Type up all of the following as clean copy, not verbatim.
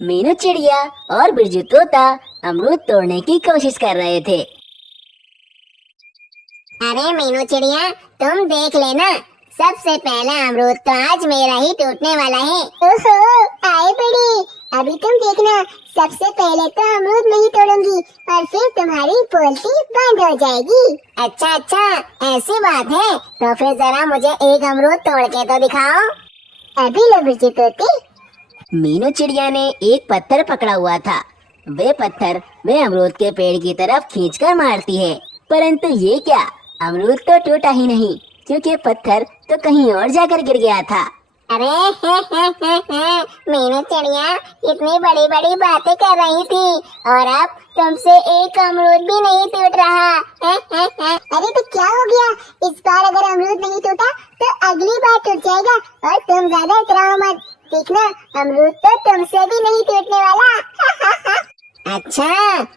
मीनू चिड़िया और बिरजू तोता अमरूद तोड़ने की कोशिश कर रहे थे। अरे मीनू चिड़िया, तुम देख लेना, सबसे पहला अमरूद तो आज मेरा ही टूटने वाला है। ओहो, आए बड़ी, अभी तुम देखना, सबसे पहले तो अमरूद नहीं तोड़ूंगी और फिर तुम्हारी पोल्ट्री बंद हो जाएगी। अच्छा अच्छा, ऐसी बात है, तो फिर जरा मुझे एक अमरूद तोड़ के तो दिखाओ। अभी लो बिरजू तोते। मीनू चिड़िया ने एक पत्थर पकड़ा हुआ था। वे पत्थर वे अमरूद के पेड़ की तरफ खींचकर मारती है, परंतु ये क्या, अमरूद तो टूटा ही नहीं, क्योंकि पत्थर तो कहीं और जाकर गिर गया था। अरे मीनू चिड़िया इतनी बड़ी बड़ी बातें कर रही थी और अब तुमसे एक अमरूद भी नहीं टूट रहा। अरे तो क्या हो गया, इस बार अगर अमरूद नहीं टूटा तो अगली बार टूट जाएगा और तुम ज्यादा इतराओ मत, देखना अमरूद तो तुमसे भी नहीं टूटने वाला। अच्छा,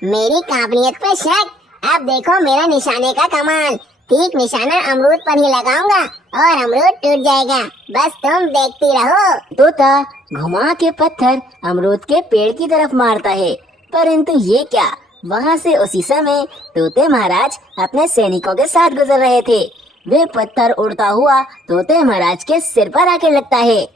मेरी काबिलियत पे शक, अब देखो मेरा निशाने का कमाल, ठीक निशाना अमरूद पर ही लगाऊंगा और अमरूद टूट जाएगा, बस तुम देखती रहो। तोता घुमा के पत्थर अमरूद के पेड़ की तरफ मारता है, परंतु ये क्या, वहाँ से उसी समय तोते महाराज अपने सैनिकों के साथ गुजर रहे थे। वे पत्थर उड़ता हुआ तोते महाराज के सिर पर आकर लगता है,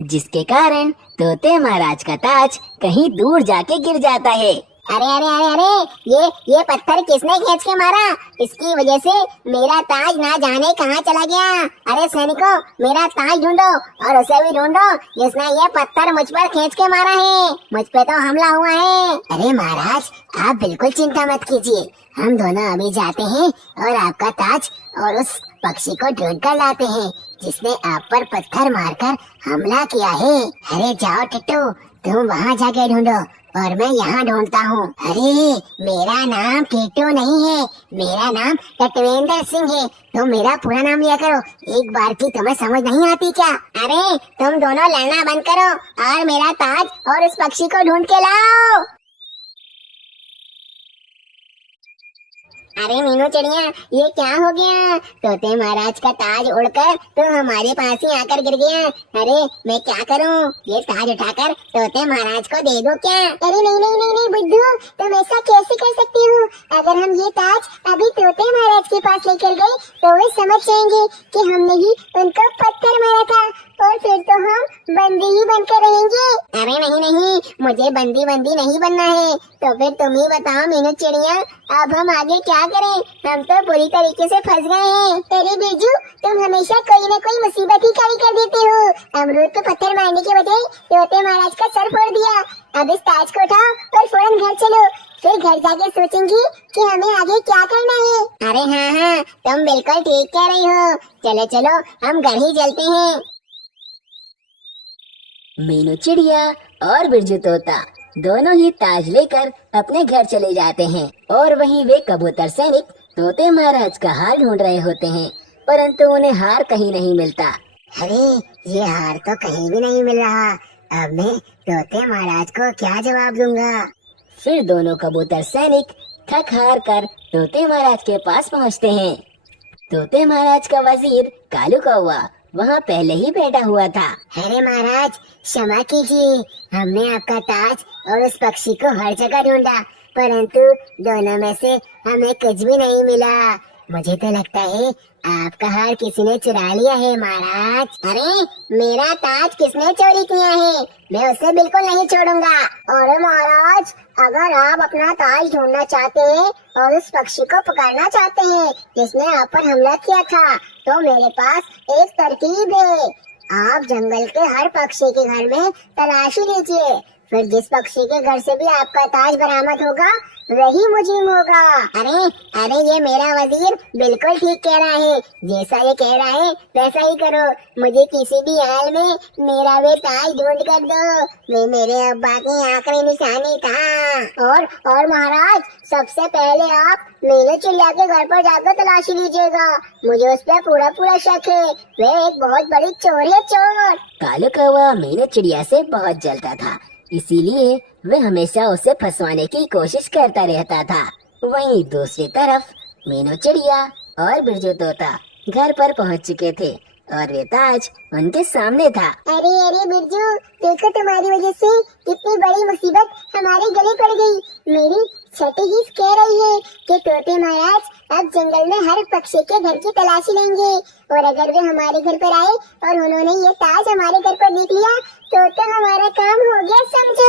जिसके कारण तोते महाराज का ताज कहीं दूर जाके गिर जाता है। अरे अरे अरे अरे, ये पत्थर किसने खींच के मारा, इसकी वजह से मेरा ताज ना जाने कहाँ चला गया। अरे सैनिकों, मेरा ताज ढूंढो और उसे भी ढूंढो जिसने ये पत्थर मुझ पर खींच के मारा है, मुझ पे तो हमला हुआ है। अरे महाराज, आप बिल्कुल चिंता मत कीजिए, हम दोनों अभी जाते हैं और आपका ताज और उस पक्षी को ढूंढ कर लाते हैं जिसने आप पर पत्थर मारकर हमला किया है। अरे जाओ टिट्टू, तुम वहाँ जाके ढूंढो और मैं यहाँ ढूंढता हूँ। अरे मेरा नाम टिट्टू नहीं है, मेरा नाम टटवेंद्र सिंह है, तुम मेरा पूरा नाम लिया करो, एक बार की तुम्हें समझ नहीं आती क्या। अरे तुम दोनों लड़ना बंद करो और मेरा ताज और उस पक्षी को ढूंढ के लाओ। अरे मीनू चिड़िया, ये क्या हो गया, तोते महाराज का ताज उड़कर तो हमारे पास ही आकर गिर गया। अरे मैं क्या करूं, ये ताज उठाकर तोते महाराज को दे दूं क्या। अरे नहीं नहीं नहीं नहीं बुद्धू, तुम ऐसा कैसे कर सकती हो, अगर हम ये ताज अभी तोते महाराज के पास लेकर गए तो वे समझ जाएंगे कि हमने ही उनको पत्थर मारा था और फिर तो हम बंदी ही बनकर रहेंगे। अरे नहीं नहीं, मुझे बंदी नहीं बनना है, तो फिर तुम ही बताओ मीनू चिड़िया, अब हम आगे क्या करें, हम तो पूरी तरीके से फंस गए हैं। अरे बिरजू, तुम हमेशा कोई न कोई मुसीबत ही खड़ी कर देते हो, अमरूद को पत्थर मारने के बजाय तोते महाराज का सर फोड़ दिया। अब इस ताज को उठाओ और फौरन घर चलो, फिर घर जाके सोचेंगे कि हमें आगे क्या करना है। अरे हाँ हाँ, तुम बिल्कुल ठीक कह रही हो, चलो चलो हम घर ही चलते हैं। मीनू चिड़िया और बिरजू तोता दोनों ही ताज लेकर अपने घर चले जाते हैं और वहीं वे कबूतर सैनिक तोते महाराज का हार ढूंढ रहे होते हैं, परंतु उन्हें हार कहीं नहीं मिलता। अरे ये हार तो कहीं भी नहीं मिल रहा, अब मैं तोते महाराज को क्या जवाब दूंगा। फिर दोनों कबूतर सैनिक थक हार कर तोते महाराज के पास पहुंचते हैं। तोते महाराज का वजीर कालू कौवा वहाँ पहले ही बैठा हुआ था। अरे महाराज क्षमा कीजिए, हमने आपका ताज और उस पक्षी को हर जगह ढूंढा, परंतु दोनों में से हमें कुछ भी नहीं मिला। मुझे तो लगता है आपका हार किसी ने चुरा लिया है महाराज। अरे मेरा ताज किसने चोरी किया है, मैं उसे बिल्कुल नहीं छोड़ूंगा। अरे महाराज, अगर आप अपना ताज ढूंढना चाहते हैं और उस पक्षी को पकड़ना चाहते हैं जिसने आप पर हमला किया था, तो मेरे पास एक तरकीब है। आप जंगल के हर पक्षी के घर में तलाशी लीजिए, फिर जिस पक्षी के घर से भी आपका ताज बरामद होगा वही मुजीम होगा। अरे अरे, ये मेरा वजीर बिल्कुल ठीक कह रहा है, जैसा ये कह रहा है वैसा ही करो, मुझे किसी भी हाल में मेरा वे ताज ढूंढ कर दो, मैं मेरे अब्बा की आखिरी निशानी था। और महाराज, सबसे पहले आप मीनू चिड़िया के घर पर जाकर तलाशी लीजिएगा, मुझे उस पर पूरा शक है, वे एक बहुत बड़ी चोर है, चोर। कालू कौवा मीनू चिड़िया से बहुत जलता था, इसीलिए वे हमेशा उसे फंसवाने की कोशिश करता रहता था। वहीं दूसरी तरफ मीनू चिड़िया और बिरजू तोता घर पर पहुंच चुके थे और वे ताज उनके सामने था। अरे अरे बिरजू, देखो तुम्हारी वजह से कितनी बड़ी तोते महाराज अब जंगल में हर पक्षी के घर की तलाशी लेंगे, और अगर वे हमारे घर पर आए और उन्होंने ये ताज हमारे घर पर देख लिया तो हमारा काम हो गया समझो।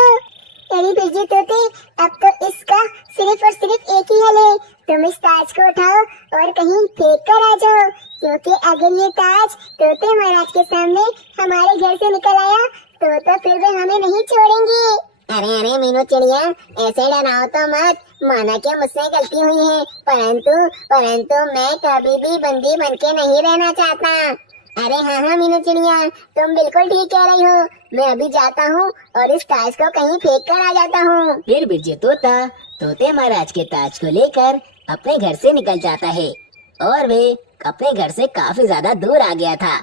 अरे बिरजू तोते, अब तो इसका सिर्फ और सिर्फ एक ही हल है, तुम इस ताज को उठाओ और कहीं फेंक कर आ जाओ, क्योंकि अगर ये ताज तोते महाराज के सामने हमारे घर से निकल आया तो फिर वे हमें नहीं छोड़ेंगे। अरे अरे मीनू चिड़िया, ऐसे डराओ तो मत, माना कि मुझसे गलती हुई है, परंतु मैं कभी भी बंदी बनके नहीं रहना चाहता। अरे हाँ मीनू चिड़िया, तुम बिल्कुल ठीक कह रही हो, मैं अभी जाता हूँ और इस ताज को कहीं फेंक कर आ जाता हूँ। फिर बिरजू तोता तोते महाराज के ताज को लेकर अपने घर से निकल जाता है और वे अपने घर से काफी ज्यादा दूर आ गया था।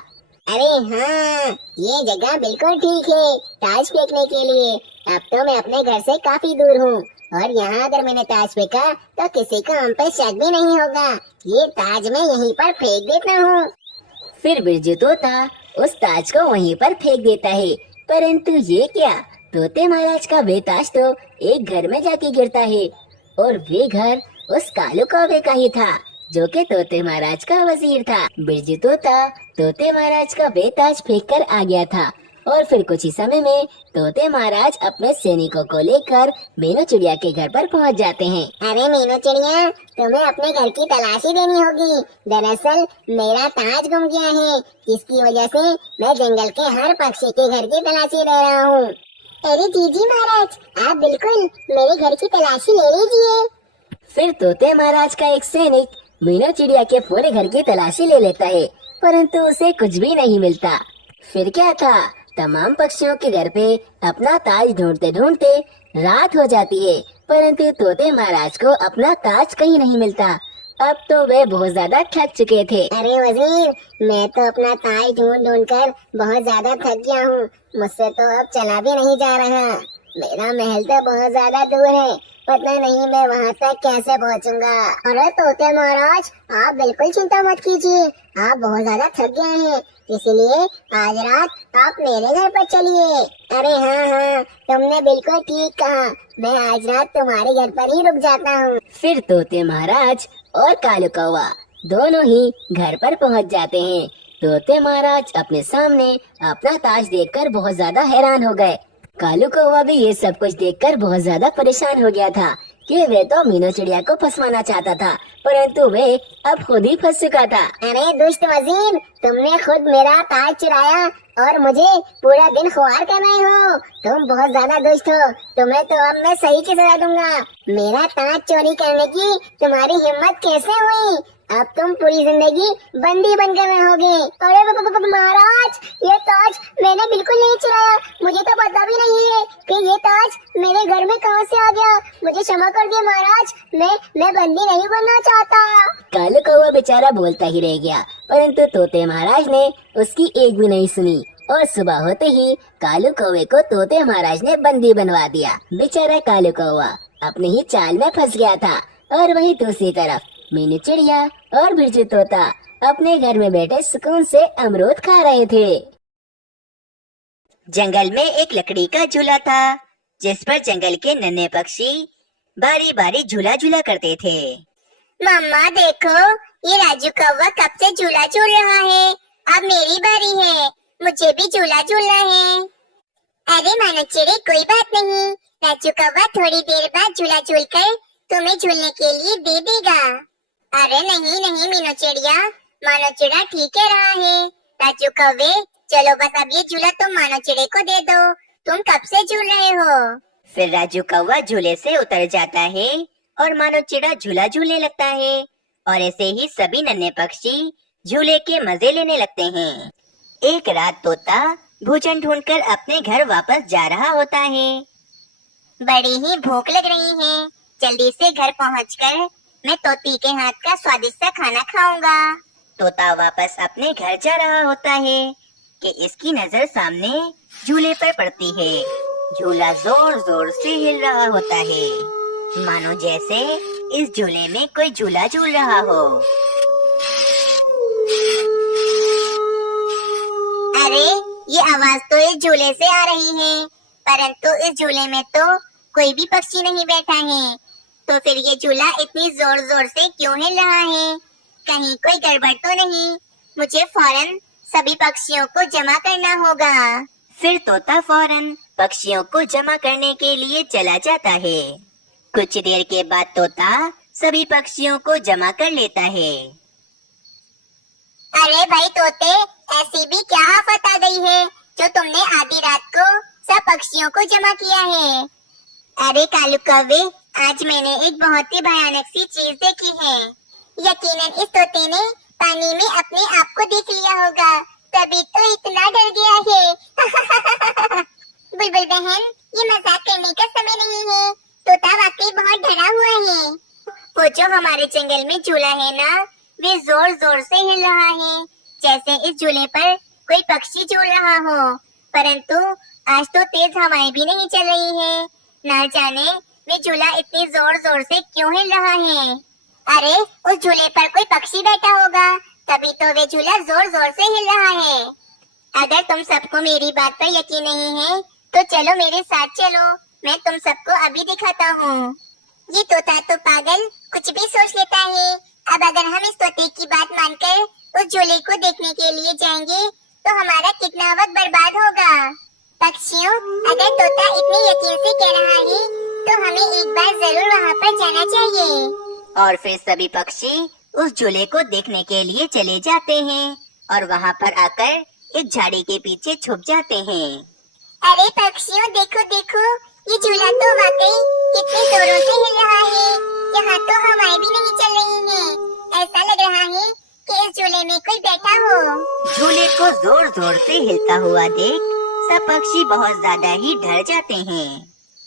अरे हाँ, ये जगह बिल्कुल ठीक है ताज फेंकने के लिए। अब तो मैं अपने घर से काफी दूर हूँ और यहाँ अगर मैंने ताज फेंका तो किसी को हम पे शक भी नहीं होगा। ये ताज मैं यहीं पर फेंक देता हूँ। फिर बिरजू तोता उस ताज को वहीं पर फेंक देता है, परंतु ये क्या, तोते महाराज का वे ताज तो एक घर में जाके गिरता है और वे घर उस कालू कौवे का ही था जो कि तोते महाराज का वजीर था। बिरजू तोता तोते महाराज का वे ताज फेंक कर आ गया था और फिर कुछ ही समय में तोते महाराज अपने सैनिकों को लेकर मीनू चिड़िया के घर पर पहुंच जाते हैं। अरे मीनू चिड़िया, तुम्हें अपने घर की तलाशी देनी होगी। दरअसल मेरा ताज गुम गया है, जिसकी वजह से मैं जंगल के हर पक्षी के घर की तलाशी ले रहा हूँ। अरे जी महाराज, आप बिल्कुल मेरे घर की तलाशी ले लीजिए। फिर तोते महाराज का एक सैनिक मीनू चिड़िया के पूरे घर की तलाशी ले लेता है, परंतु उसे कुछ भी नहीं मिलता। फिर क्या था, तमाम पक्षियों के घर पे अपना ताज ढूंढते ढूंढते रात हो जाती है, परंतु तोते महाराज को अपना ताज कहीं नहीं मिलता। अब तो वे बहुत ज्यादा थक चुके थे। अरे वजीर, मैं तो अपना ताज ढूंढ ढूंढ कर बहुत ज्यादा थक गया हूँ, मुझसे तो अब चला भी नहीं जा रहा। मेरा महल तो बहुत ज्यादा दूर है, पता नहीं मैं वहाँ तक कैसे पहुँचूंगा। अरे तोते महाराज, आप बिल्कुल चिंता मत कीजिए, आप बहुत ज्यादा थक गए हैं, इसलिए आज रात आप मेरे घर पर चलिए। अरे हाँ, तुमने बिल्कुल ठीक कहा, मैं आज रात तुम्हारे घर पर ही रुक जाता हूँ। फिर तोते महाराज और कालू कौवा दोनों ही घर पर पहुंच जाते हैं। तोते महाराज अपने सामने अपना ताज देखकर बहुत ज्यादा हैरान हो गए। कालू कौवा भी ये सब कुछ देखकर बहुत ज्यादा परेशान हो गया था कि वे तो मीनू चिड़िया को फंसवाना चाहता था, परंतु वे अब खुद ही फंस चुका था। अरे दुष्ट वजीर, तुमने खुद मेरा ताज चुराया और मुझे पूरा दिन खुआर कर रहे हो। तुम बहुत ज्यादा दुष्ट हो, तुम्हें तो अब मैं सही की सजा दूंगा। मेरा ताज चोरी करने की तुम्हारी हिम्मत कैसे हुई? अब तुम पूरी जिंदगी बंदी बनकर रहोगे। अरे महाराज, ये ताज मैंने बिल्कुल नहीं चुराया, मुझे तो पता भी नहीं है कि ये ताज मेरे घर में कहाँ से आ गया। मुझे क्षमा कर दिया महाराज, मैं बंदी नहीं बनना चाहता। कालू कौवा बेचारा बोलता ही रह गया, परंतु तोते महाराज ने उसकी एक भी नहीं सुनी और सुबह होते ही कालू कौवे को तोते महाराज ने बंदी बनवा दिया। बेचारा कालू कौवा अपने ही चाल में फंस गया था और वहीं दूसरी तरफ मीनू चिड़िया और बिरजू तोता अपने घर में बैठे सुकून से अमरूद खा रहे थे। जंगल में एक लकड़ी का झूला था, जिस पर जंगल के नन्हे पक्षी बारी बारी झूला झूला करते थे। मम्मा देखो, ये राजू कौवा कब से झूला झूल रहा है, अब मेरी बारी है, मुझे भी झूला झूलना है। अरे मानो चिड़े, कोई बात नहीं, राजू कौवा थोड़ी देर बाद झूला झूल कर तुम्हें झूलने के लिए दे देगा। अरे नहीं नहीं मीनू चिड़िया, मानो चिड़ा ठीक कह रहा है। राजू कौवे, चलो बस अब ये झूला तुम मानो चिड़े को दे दो, तुम कब से झूल रहे हो। फिर राजू कौवा झूले से उतर जाता है और मानो चिड़ा झूला झूलने लगता है और ऐसे ही सभी नन्हे पक्षी झूले के मजे लेने लगते हैं। एक रात तोता भोजन ढूंढकर अपने घर वापस जा रहा होता है। बड़ी ही भूख लग रही है, जल्दी से घर पहुंचकर मैं तोती के हाथ का स्वादिष्ट सा खाना खाऊंगा। तोता वापस अपने घर जा रहा होता है कि इसकी नजर सामने झूले पर पड़ती है। झूला जोर जोर से हिल रहा होता है, मानो जैसे इस झूले में कोई झूला झूल रहा हो। अरे ये आवाज तो इस झूले से आ रही है, परंतु इस झूले में तो कोई भी पक्षी नहीं बैठा है। तो फिर ये झूला इतनी जोर जोर से क्यों हिल रहा है? कहीं कोई गड़बड़ तो नहीं? मुझे फौरन सभी पक्षियों को जमा करना होगा। फिर तोता फौरन पक्षियों को जमा करने के लिए चला जाता है। कुछ देर के बाद तोता सभी पक्षियों को जमा कर लेता है। अरे भाई तोते, ऐसी भी क्या आफत आ गई है जो तुमने आधी रात को सब पक्षियों को जमा किया है? अरे कालू कौवे, आज मैंने एक बहुत ही भयानक सी चीज देखी है। यकीनन इस तोते ने पानी में अपने आप को देख लिया होगा, तभी तो इतना डर गया है। बुलबुल बहन, ये मजाक करने का समय नहीं है। तोता वाकई बहुत डरा हुआ है। वो जो हमारे जंगल में झूला है ना, वे जोर जोर से हिल रहा है, जैसे इस झूले पर कोई पक्षी झूल रहा हो। परंतु आज तो तेज हवाएं भी नहीं चल रही है। ना जाने वे झूला इतनी जोर जोर से क्यों हिल रहा है। अरे उस झूले पर कोई पक्षी बैठा होगा, तभी तो वे झूला जोर जोर से हिल रहा है। अगर तुम सबको मेरी बात पर यकीन नहीं है तो चलो मेरे साथ चलो, मैं तुम सबको अभी दिखाता हूँ। ये तोता तो पागल कुछ भी सोच लेता है। अब अगर हम इस तोते की बात मानकर उस झूले को देखने के लिए जाएंगे तो हमारा कितना वक्त बर्बाद होगा। पक्षियों, अगर तोता इतने यकीन से कह रहा है तो हमें एक बार जरूर वहाँ पर जाना चाहिए। और फिर सभी पक्षी उस झूले को देखने के लिए चले जाते हैं और वहाँ पर आकर एक झाड़ी के पीछे छुप जाते हैं। अरे पक्षियों, देखो देखो, ये झूला तो वाकई कितने जोरों से हिल रहा है। यहाँ तो हवाएं भी नहीं चल रही हैं। ऐसा लग रहा है कि इस झूले में कोई बैठा हो। झूले को जोर जोर से हिलता हुआ देख सब पक्षी बहुत ज्यादा ही डर जाते हैं।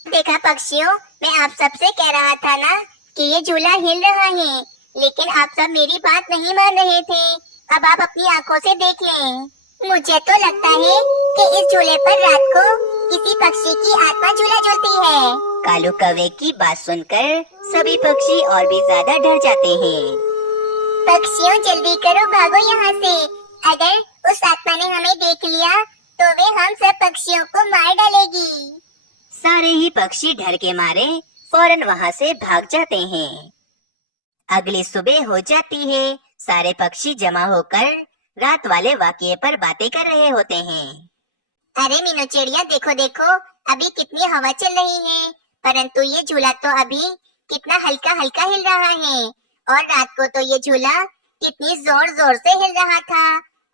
देखा पक्षियों, मैं आप सबसे कह रहा था ना कि ये झूला हिल रहा है, लेकिन आप सब मेरी बात नहीं मान रहे थे। अब आप अपनी आंखों से देख लें। मुझे तो लगता है कि इस झूले पर रात को किसी पक्षी की आत्मा झूला झूलती है। कालू कौवे की बात सुनकर सभी पक्षी और भी ज्यादा डर जाते हैं। पक्षियों, जल्दी करो, भागो यहाँ से। अगर उस आत्मा ने हमें देख लिया तो वे हम सब पक्षियों को मार डालेगी। सारे ही पक्षी डर के मारे फौरन वहाँ से भाग जाते हैं। अगली सुबह हो जाती है। सारे पक्षी जमा होकर रात वाले वाकये पर बातें कर रहे होते हैं। अरे मीनू चिड़िया, देखो देखो, अभी कितनी हवा चल रही है, परंतु ये झूला तो अभी कितना हल्का हल्का हिल रहा है। और रात को तो ये झूला कितनी जोर जोर से हिल रहा था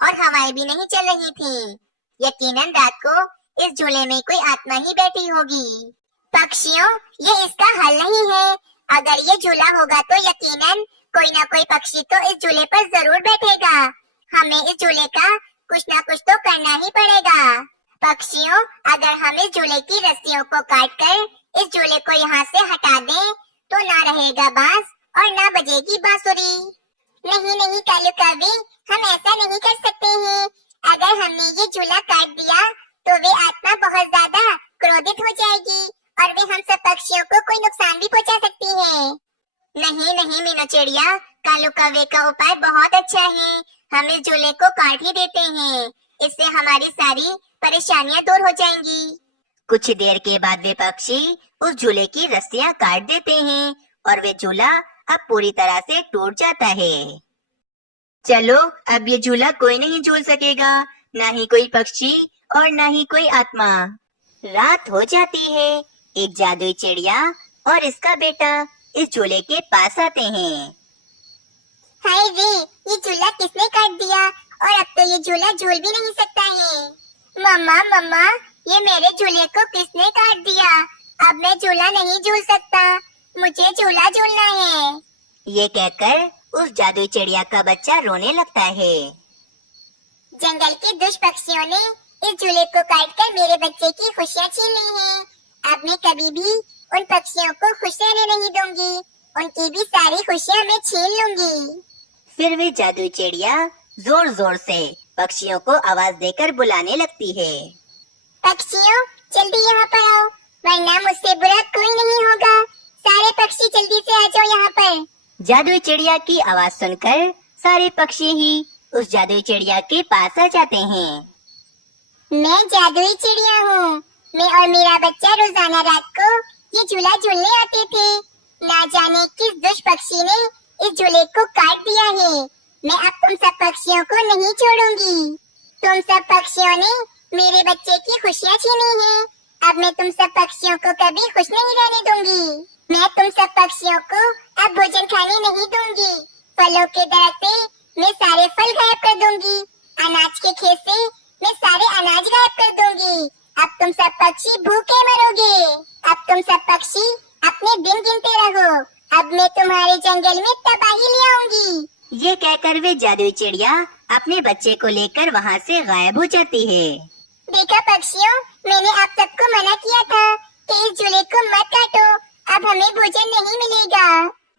और हवाएं भी नहीं चल रही थी। यकीनन रात को इस झूले में कोई आत्मा ही बैठी होगी। पक्षियों, ये इसका हल नहीं है। अगर ये झूला होगा तो यकीनन कोई ना कोई पक्षी तो इस झूले पर जरूर बैठेगा। हमें इस झूले का कुछ ना कुछ तो करना ही पड़ेगा। पक्षियों, अगर हम इस झूले की रस्सियों को काटकर इस झूले को यहाँ से हटा दें तो ना रहेगा बांस और ना बजेगी बांसुरी। नहीं नहीं कालू कौवे, हम ऐसा नहीं कर सकते हैं। अगर हमने ये झूला काट दिया तो वे आत्मा बहुत ज्यादा क्रोधित हो जाएगी और वे हम सब पक्षियों को कोई नुकसान भी पहुंचा सकती है। नहीं नहीं मीनू चिड़िया, कालू कौवे का उपाय बहुत अच्छा है। हम इस झूले को काट ही देते हैं, इससे हमारी सारी परेशानियां दूर हो जाएंगी। कुछ देर के बाद वे पक्षी उस झूले की रस्सियां काट देते हैं और वे झूला अब पूरी तरह से टूट जाता है। चलो, अब ये झूला कोई नहीं झूल सकेगा, ना ही कोई पक्षी और ना ही कोई आत्मा। रात हो जाती है। एक जादुई चिड़िया और इसका बेटा इस झूले के पास आते हैं। हाय रे, ये झूला किसने काट दिया और अब तो ये झूला झूल भी नहीं सकता है। मम्मा मम्मा, ये मेरे झूले को किसने काट दिया? अब मैं झूला नहीं झूल सकता, मुझे झूला झूलना है। ये कहकर उस जादुई चिड़िया का बच्चा रोने लगता है। जंगल के दुष्ट पक्षियों ने इस झूले को काटकर मेरे बच्चे की खुशियाँ छीन ली हैं। अब मैं कभी भी उन पक्षियों को खुश रहने नहीं दूंगी, उनकी भी सारी खुशियाँ मैं छीन लूंगी। फिर वे जादुई चिड़िया जोर जोर से पक्षियों को आवाज देकर बुलाने लगती है। पक्षियों, जल्दी यहाँ पर आओ, वरना मुझसे बुरा कोई नहीं होगा। सारे पक्षी जल्दी से आ जाओ यहाँ पर। जादुई चिड़िया की आवाज सुनकर सारे पक्षी ही उस जादुई चिड़िया के पास आ जाते हैं। मैं जादुई चिड़िया हूँ। मैं और मेरा बच्चा रोजाना रात को ये झूला झूलने आते थे। ना जाने किस दुष्ट पक्षी ने इस झूले को काट दिया है। मैं अब तुम सब पक्षियों को नहीं छोड़ूंगी। तुम सब पक्षियों ने मेरे बच्चे की खुशियाँ छीनी हैं। अब मैं तुम सब पक्षियों को कभी खुश नहीं रहने दूंगी। मैं तुम सब पक्षियों को अब भोजन खाने नहीं दूंगी। फलों के दरख्त से मैं सारे फल गायब कर दूंगी। अनाज के खेत से मैं सारे अनाज गायब कर दूंगी। अब तुम सब पक्षी भूखे मरोगे। अब तुम सब पक्षी अपने दिन गिनते रहो। अब मैं तुम्हारे जंगल में तबाही ले आऊंगी। ये कहकर वे जादुई चिड़िया अपने बच्चे को लेकर वहाँ से गायब हो जाती है। देखा पक्षियों, मैंने आप सबको मना किया था कि इस झूले को मत काटो। अब हमें भोजन नहीं मिलेगा।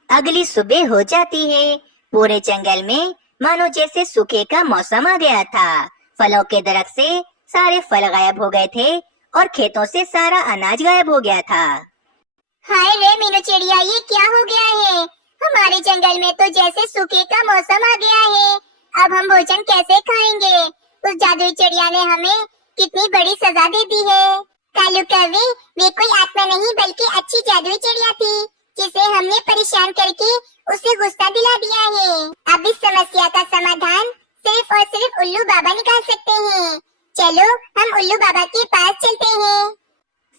अगली सुबह हो जाती है। पूरे जंगल में मानो जैसे सूखे का मौसम आ गया था। फलों के दरख्त से सारे फल गायब हो गए थे और खेतों से सारा अनाज गायब हो गया था। हाय रे मीनू चिड़िया, ये क्या हो गया है? हमारे जंगल में तो जैसे सूखे का मौसम आ गया है। अब हम भोजन कैसे खाएंगे? उस जादुई चिड़िया ने हमें कितनी बड़ी सजा दे दी है। कालू कौवे, वे कोई आत्मा नहीं बल्कि अच्छी जादुई चिड़िया थी, जिसे हमने परेशान करके उसे गुस्सा दिला दिया है। अब इस समस्या का समाधान सिर्फ और सिर्फ उल्लू बाबा निकाल सकते हैं। चलो हम उल्लू बाबा के पास चलते हैं।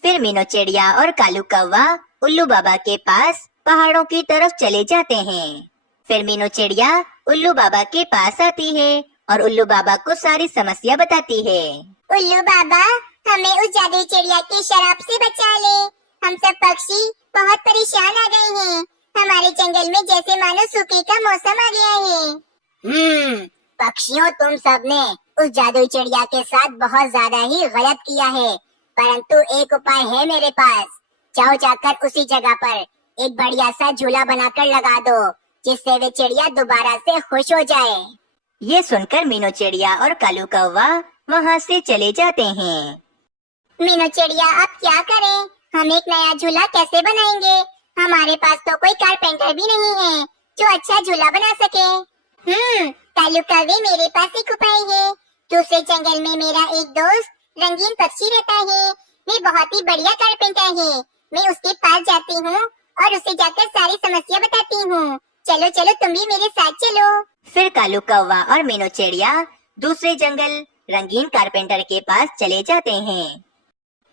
फिर मीनू चिड़िया और कालू कौवा उल्लू बाबा के पास पहाड़ों की तरफ चले जाते हैं। फिर मीनू चिड़िया उल्लू बाबा के पास आती है और उल्लू बाबा को सारी समस्या बताती है। उल्लू बाबा, हमें उस जादुई चिड़िया के शराब से बचा ले। हम सब पक्षी बहुत परेशान आ गए हैं। हमारे जंगल में जैसे मानो सूखे का मौसम आ गया है। पक्षियों, तुम सबने उस जादुई चिड़िया के साथ बहुत ज्यादा ही गलत किया है, परंतु एक उपाय है मेरे पास। जाओ जाकर उसी जगह पर एक बढ़िया सा झूला बनाकर लगा दो, जिससे वे चिड़िया दोबारा से खुश हो जाए। ये सुनकर मीनू चिड़िया और कालू कौवा वहाँ से चले जाते हैं। मीनू चिड़िया, अब क्या करें? हम एक नया झूला कैसे बनाएंगे? हमारे पास तो कोई कारपेंटर भी नहीं है जो अच्छा झूला बना सके। कालू कौवे, मेरे पास एक उपाय है। दूसरे जंगल में मेरा एक दोस्त रंगीन पक्षी रहता है। वे बहुत ही बढ़िया कारपेंटर है। मैं उसके पास जाती हूँ और उसे जाकर सारी समस्या बताती हूँ। चलो चलो, तुम भी मेरे साथ चलो। फिर कालू कौवा और मीनू चिड़िया दूसरे जंगल रंगीन कारपेंटर के पास चले जाते हैं।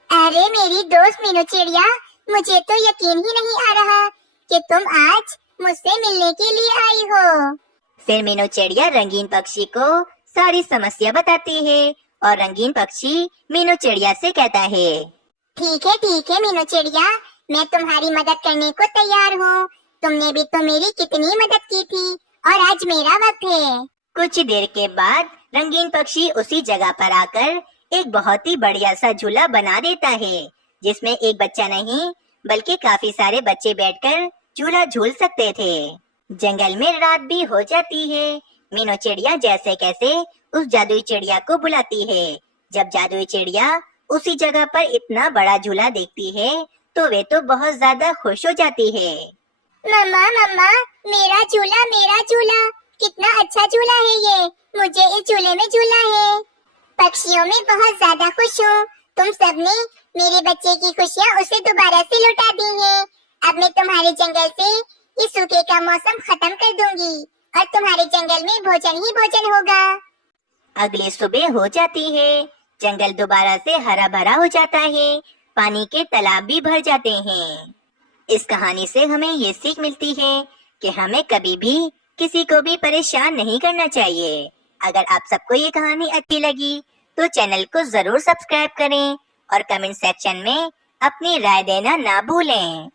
अरे मेरी दोस्त मीनू चिड़िया, मुझे तो यकीन ही नहीं आ रहा कि तुम आज मुझसे मिलने के लिए आई हो। फिर मीनू चिड़िया रंगीन पक्षी को सारी समस्या बताती है और रंगीन पक्षी मीनू चिड़िया से कहता है, ठीक है मीनू चिड़िया, मैं तुम्हारी मदद करने को तैयार हूँ। तुमने भी तो मेरी कितनी मदद की थी और आज मेरा वक्त है। कुछ देर के बाद रंगीन पक्षी उसी जगह पर आकर एक बहुत ही बढ़िया सा झूला बना देता है, जिसमें एक बच्चा नहीं बल्कि काफी सारे बच्चे बैठकर झूला झूल सकते थे। जंगल में रात भी हो जाती है। मीनू चिड़िया जैसे कैसे उस जादुई चिड़िया को बुलाती है। जब जादुई चिड़िया उसी जगह पर इतना बड़ा झूला देखती है तो वे तो बहुत ज्यादा खुश हो जाती है। मम्मा मम्मा, मेरा झूला, कितना अच्छा झूला है ये। मुझे इस झूले में झूला है। पक्षियों में बहुत ज्यादा खुश हूँ। तुम सबने मेरे बच्चे की खुशियाँ उसे दोबारा से लौटा दी हैं। अब मैं तुम्हारे जंगल से इस सूखे का मौसम खत्म कर दूंगी और तुम्हारे जंगल में भोजन ही भोजन होगा। अगली सुबह हो जाती है। जंगल दोबारा से हरा भरा हो जाता है। पानी के तालाब भी भर जाते हैं। इस कहानी से हमें ये सीख मिलती है कि हमें कभी भी किसी को भी परेशान नहीं करना चाहिए। अगर आप सबको ये कहानी अच्छी लगी तो चैनल को जरूर सब्सक्राइब करें और कमेंट सेक्शन में अपनी राय देना ना भूलें।